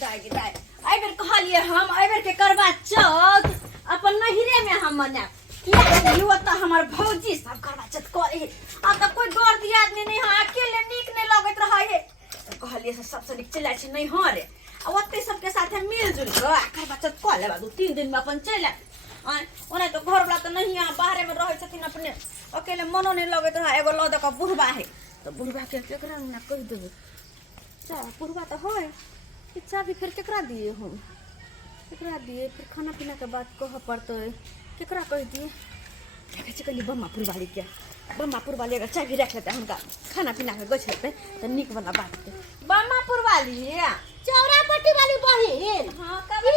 गिदाई गिदाई एबर कहलिए हम एबर के करवा चौथ अपन नहिरे में हम मना किया युवा त हमर भौजी सब करवा चौथ करे आ त कोई डर दिया आदमी नहीं हां अकेले नीक नहीं लगत रहा है कहलिए से सबसे निक चला छी नहीं हां रे आ ओते सबके साथे मिलजुल के करवा चौथ क लेबा 2-3 दिन में अपन चला ओने तो घर वाला तो नहीं यहाँ बाहर में रहे छथिन अपने अकेले मनो नहीं लगत रहा एगो लद का बुढ़वा है तो बुढ़वा के केकरा ना कह देबे चा बुढ़वा तो है कि चाबी फिर केकरा दिए हम केकरा दिए फिर खाना पीना के बात कह पड़तो केकरा कह दिए देखे छी कनी बम्मापुर वाली के बम्मापुर वाली अगर चाबी रख लेते हमका खाना पीना के गछ हेते त निक वाला बात है बम्मापुर वाली चौरापट्टी वाली बहिन हां कभी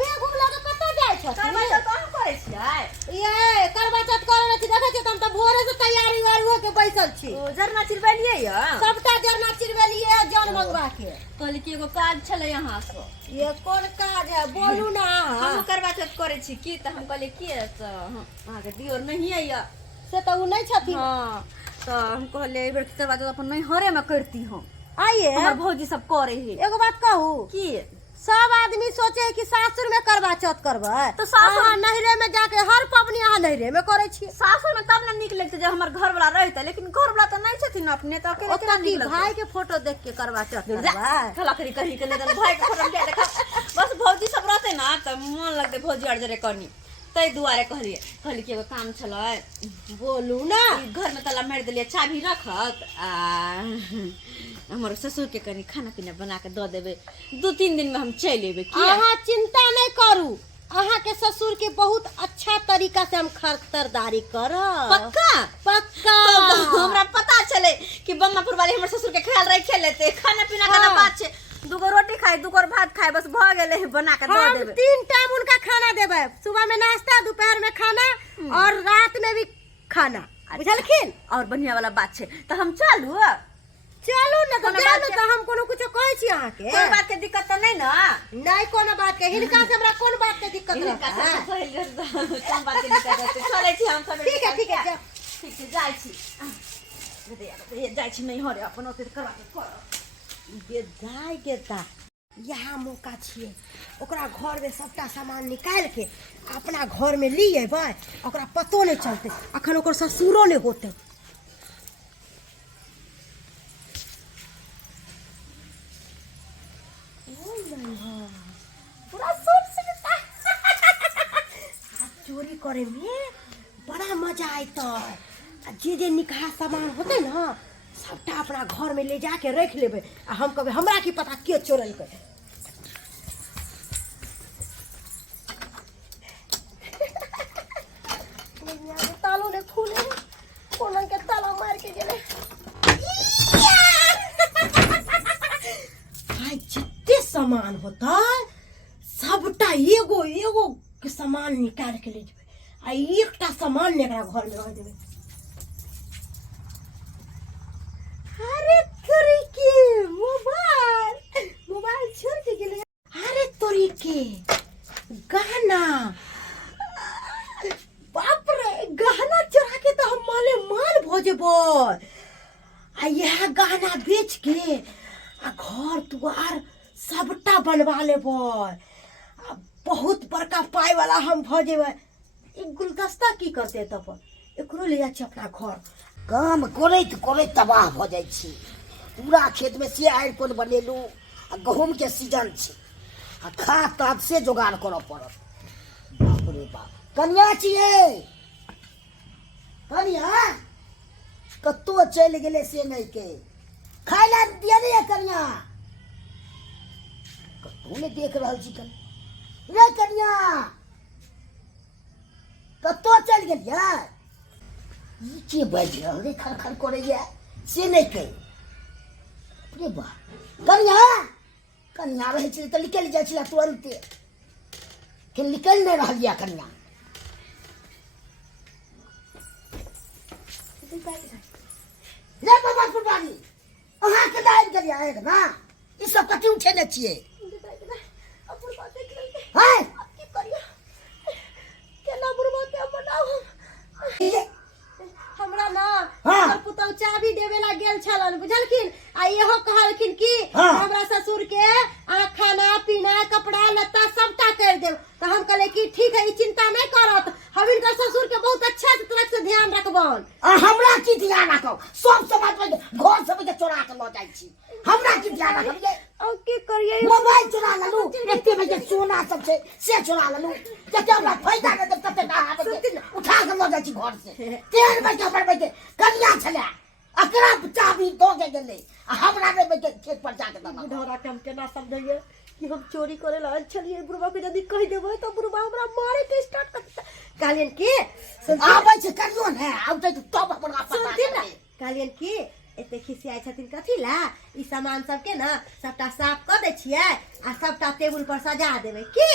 बेगुम लगे कत जाय छ करवा चौथ हम करे छियै ये करवा चौथ करे छी देखे छी हम त भोरे से तैयारी हो के बैसल छी ओ जरना चिरबेलिए य सबटा जरना चिरबेलिए जान मंगवा के कहली कि एगो काज छले यहाँ से ये कौन काज है बोलू ना हम करवा चौथ करे छी की त हम कहले की त अहाँ के दियोर नहीं है या से तो उ नहीं छथि हां तो हम कहले एबर करवा चौथ अपन नहीं हरे में करती हम आइए हमर भौजी सब करे है एगो बात कहू की सब आदमी सोचे कि सासुर में करवा चौथ करबै तो सासुर नहरे में जाके हर पबनी अहाँ नहरे में करे छी सासुर में तब ना निक लगते जब हमर घर वाला रहते लेकिन घर वाला तो नहीं छथिन अपने तो अकेले ओतना की भाई के फोटो देख के करवा चौथ करबै खलाखरी कही के ले भाई के फोटो के देखा बस भौजी सब रहते ना त मन लगते भौजी अड़ जरे करनी तै दुआरे कहली कि एगो काम छलै बोलू ना घर में ताला मार देलिए चाबी रखत आ हमर ससुर के कनी खाना पीना बना के द देबे 2-3 दिन में हम चल एबे की अहाँ चिंता नहीं करू अहाँ के ससुर के बहुत अच्छा तरीका से हम खतरदारी करब पक्का पक्का तो हमरा पता चले कि बम्मापुर वाले हमर ससुर के ख्याल रखे लेते खाना पीना का बात छे दूगो रोटी खाए दूगो भात खाए बस भ गेले बना के द देबे 3 टाइम उनका खाना देबे सुबह में नाश्ता दोपहर में खाना और रात में भी खाना बुझलखिन और बढ़िया वाला बात छे तो हम चलू चलू ना तो चलू तो हम कोनो कुछ कहै छी अहाँ के कोई बात के दिक्कत तो नहीं ना नहीं कोनो बात के हिनका से हमरा कोन बात के दिक्कत इनका है कम बात के दिक्कत है चले छी हम सब ठीक है ठीक है जाय छी ये जाय छी नहीं हो रे अपन ओते करवा के कर गेदाई गेदा यहाँ मौका छिए ओकरा घर में सबटा सामान निकाल के अपना घर में ली अबै ओकरा पतो नहीं चलते अखन ओकर ससुरो नहीं होते पूरा चोरी करे में बड़ा मजा आयत जे निकाह सामान होते ना सबटा अपना घर में ले जाके रख लेबे आ हम कहबे हमरा की पता के चोरलकै तालो ने खुले कोन के ताला मार के गेले भाई जितने सामान होता सबटा एगो एगो के सामान निकाल के ले जेबे आ एकटा सामान एकरा घर में रह देबे अरे तोरी के मोबाइल छोड़ के गेले अरे तोरी के गहना बाप रे गहना चुरा के तो हम माले माल भोजबो आ यह गहना बेच के आ घर दुआर सबटा बनवा लेबो बहुत बड़का पाई वाला हम भोजेबे एक गुलदस्ता की करते तब एकरो ले जा अपना घर काम करैत करैत तबाह भ जाइ छी पूरा खेत में से आरि कोन बनेलू आ गहूम के सीजन छै आ खा तब से जोगाड़ करऽ पड़त बाप रे बाप कन्या छियै कन्या कत्तो चलि गेलै से नहीं के खाय ला दिया रे कन्या कत्तो ने देख रहल छी रे कन्या कत्तो चलि गेलियै के बाजि रहल रे खर करैया से नहीं कही रे बा कन्या कन्या रहे छलै तऽ निकलि जाइ छलै तुरंते कि निकलि नहीं रहल यऽ कन्या रे बाबा फुलवानी अहाँ के दाइ गेलियै आएग ना ई सब कथी उठेने छियै हैं की करिया केना बुढ़वा के बनाऊ हमरा ना हमर पुतौ चाबी देवेला गेल छलन बुझलखिन आ इहो कहलखिन कि हमरा ससुर के आ खाना पी कपड़ा लत्ता सबटा कर दे। तो हम कहले कि ठीक है, चिंता नहीं करत, हम इनका ससुर के बहुत अच्छा से तरह से ध्यान रखबन। और हमरा की ध्यान रखो, सब समाज में घर सब के चोरा के ल जाई छी, हमरा की ध्यान रखो। अब की करिए, मोबाइल चुरा ललू, एते में जे सोना सब से चुरा ललू, जते हमरा फायदा न दे तते ना आबे उठा के ल जाई छी घर से। तेर में के पर के कन्या छले, अकरा चाबी दो के गेले, हमरा ने में खेत पर जाके दमा। ढोरा के हम केना समझिए कि हम चोरी करे ला चलिए, बुढ़वा के यदि कह देबे तो बुढ़वा हमरा मारे के स्टार्ट कर कहलियन कि आबै छै करियो ने, आब त तब हमरा पता सुनती ना, चले। कहलियन कि एते खिसियाई छथिन कथी ला, ई सामान सब के ना सबटा साफ कर दे छियै आ सबटा टेबुल पर सजा देबै की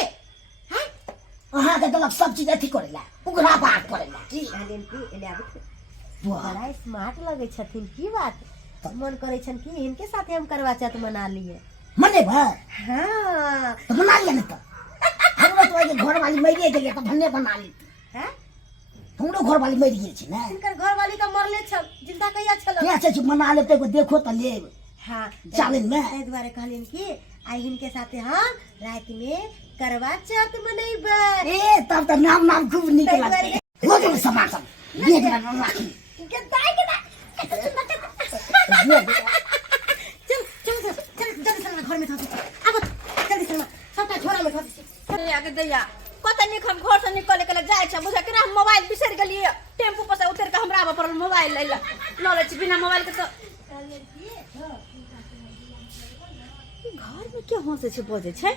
हैं। अहाँ के दलक सब चीज अथी करेला, उगरा बात करेला की। कहलियन कि एले आबै वाह, बड़ा स्मार्ट लगे छथिन, की बात मन करे छन कि इनके साथे हम करवा चौथ मना लिए। मने भाई हाँ तो बना लिया ना, तो हमरो तो ये घर वाली मरिए गेलिए तो भन्ने बना ली। हैं, हमरो घर वाली मरि गेल छै ना, इनकर घर वाली का मरले छल, जिंदा कहिया छल। क्या छै मना लेते को देखो तो लेब। हाँ चालन में ताहि दुआरे कहलिन कि आई इनके साथे हम रात में करवा चौथ मनेबै। ए तब तो नाम नाम खूब निक लागते। हो जो सामान सब बेच में राखी। गदाई गदा कत सुंदर चल चल चल जल्दी चल घर में था, अब जल्दी चल सबटा झोरा में था। अरे आगे दैया पता नहीं हम घर से निकले के जाय छ, बुझा कि ना हम मोबाइल बिसर गेलिए, टेम्पू पर से उतर के हमरा पर मोबाइल ले ले छी, बिना मोबाइल के तो घर में क्या हंसे छै बजे छै।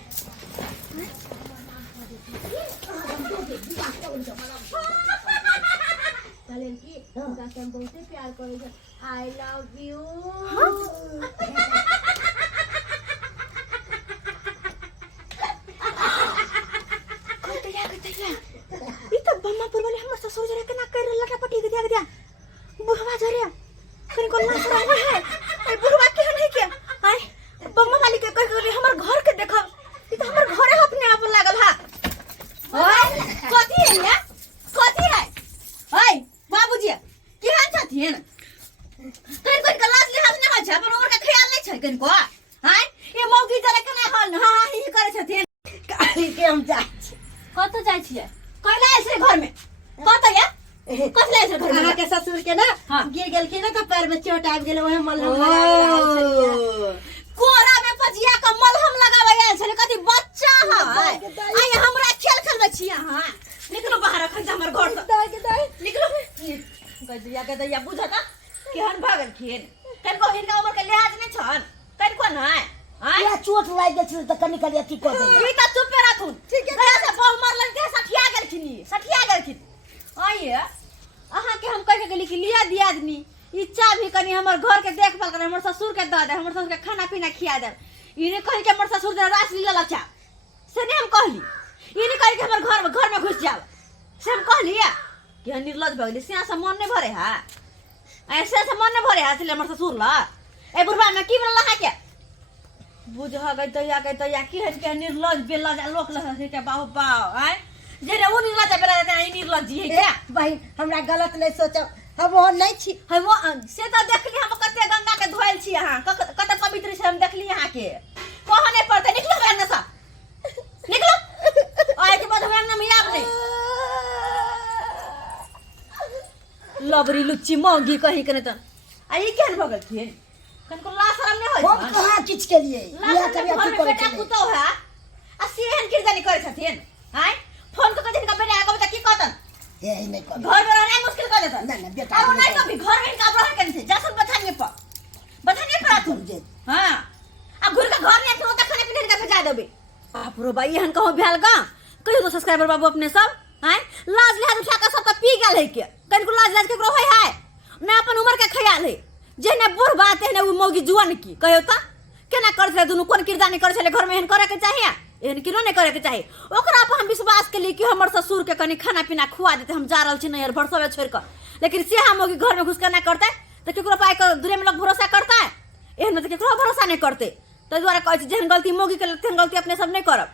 कहलिन कि उनका से हम बहुते प्यार करे छै, आई लव यू। ई त बम्मा पर वाले हमर ससुर जरे केना कर लटा पटी के दिया बुढ़वा जरे कनी को लाश रहा है। ए बुढ़वा के नहीं के आई बम्मा वाली के कर के हमर घर के देखब, ई त हमर घरे अपने आप लागल हा। ओए कथी है या कथी है, ओए बाबूजी केहन छथिन, कन कन के लाश लिहाज नहीं होइ छै, अपन उम्र के ख्याल नहीं छै कन को। हाय ए मौगी जरे केना हल हां ही करे छथिन। कहली कि हम जा कत जाय छियै, कहला ऐसे घर में कत या कत ले ऐसे घर में। अहाँ के ससुर के ना हाँ। गिर गेलखिन ना तो पैर में चोट आबि गेल, ओहे मलहम लगा कोरा में पजिया के मलहम लगावे आयल छले, कथी बच्चा है आइ हमरा खेल खेलबे छी अहाँ। निकलो बाहर अखन हमर घर से निकलो। गदिया बुझता केहन भागल खिन, कन को हिनका उम्र के लिहाज नहीं छन, कन को नहीं हां या चोट लाग गेल छै त कनी कनी अथी कर दे। ई त चुप रहथुन, ठीक है गया से बॉल मारलन के सठिया गेलखिन। आइए अहाँ के हम कह के गेली कि लिया दिया आदमी ई चाबी कनी हमर घर के देखभाल करे, हमर ससुर के द दे, हमर ससुर के खाना पीना खिया दे। ई ने कहि के हमर ससुर दे रास लीला लचा से ने हम कहली, ई ने कहि के हमर घर में घुस जाओ से हम कहली कि निर्लज भगली से से मन नहीं भरे है, ऐसे से मन नहीं भरे है, इसलिए हमर ससुर ला ए बुढ़वा में की बोला है के बुझा गई दैया की है के निर्लज बेलज लोक लहे के बाहु बाव आय जेरे वो निर्लज बेला देते आई निर्लज जी है क्या बहन हमरा गलत नहीं सोचो, हम वो नहीं छी। हम से तो देखली हम कते गंगा के धोइल छी अहां, कते पवित्र से हम देखली अहां के कहां नहीं पड़ते। निकलो बहन सा निकलो, आय के बाद हम ना मिलाब नहीं लबरी लुच्ची मोंगी कहीं के त आई केहन भगल थिन कन को ला शरम नहीं होय हम कहां किछ के लिए ला या शरम कभी घर अथी में करे बेटा छै। कुतो है आ सेहन किरदानी करे छथिन हाय फोन को जिनका बेटा आगो त की कहतन ए नहीं कर घर में रहना मुश्किल कर देता नहीं, नहीं, बेटा, और नहीं बेटा। कभी घर में का रह के नहीं जसन बथाने पर तुम जे हां आ घुर के घर नहीं तो खाने पीने का भेजा देबे। बाप रो भाई हन कहो भ्याल गा कहियो तो सब्सक्राइबर बाबू अपने सब हाय लाज लिहाज उठा के सब त पी गेल है के कन को लाज केकरो होय है ना अपन उम्र के ख्याल है जेने बूढ़ बात है ने उ मौगी जुआन की कहियो त केना कर छले दुनु कोन किरदानी कर छले घर में हन करे के चाहिए एहन किनो नहीं करे के चाहिए। ओकरा पर हम विश्वास के लिए कि हमर ससुर के कनी खाना पीना खुआ देते हम जा रहल छी नैहर भरसवे छोड़ कर, लेकिन से हम मौगी घर में घुस कर ना करते तो केकरो पाए के दूरे में लोग भरोसा करता है, एहन में तो केकरो भरोसा नहीं करते। तो द्वारा कहै छी जेहन गलती मौगी के तेहन गलती अपने सब नहीं करब।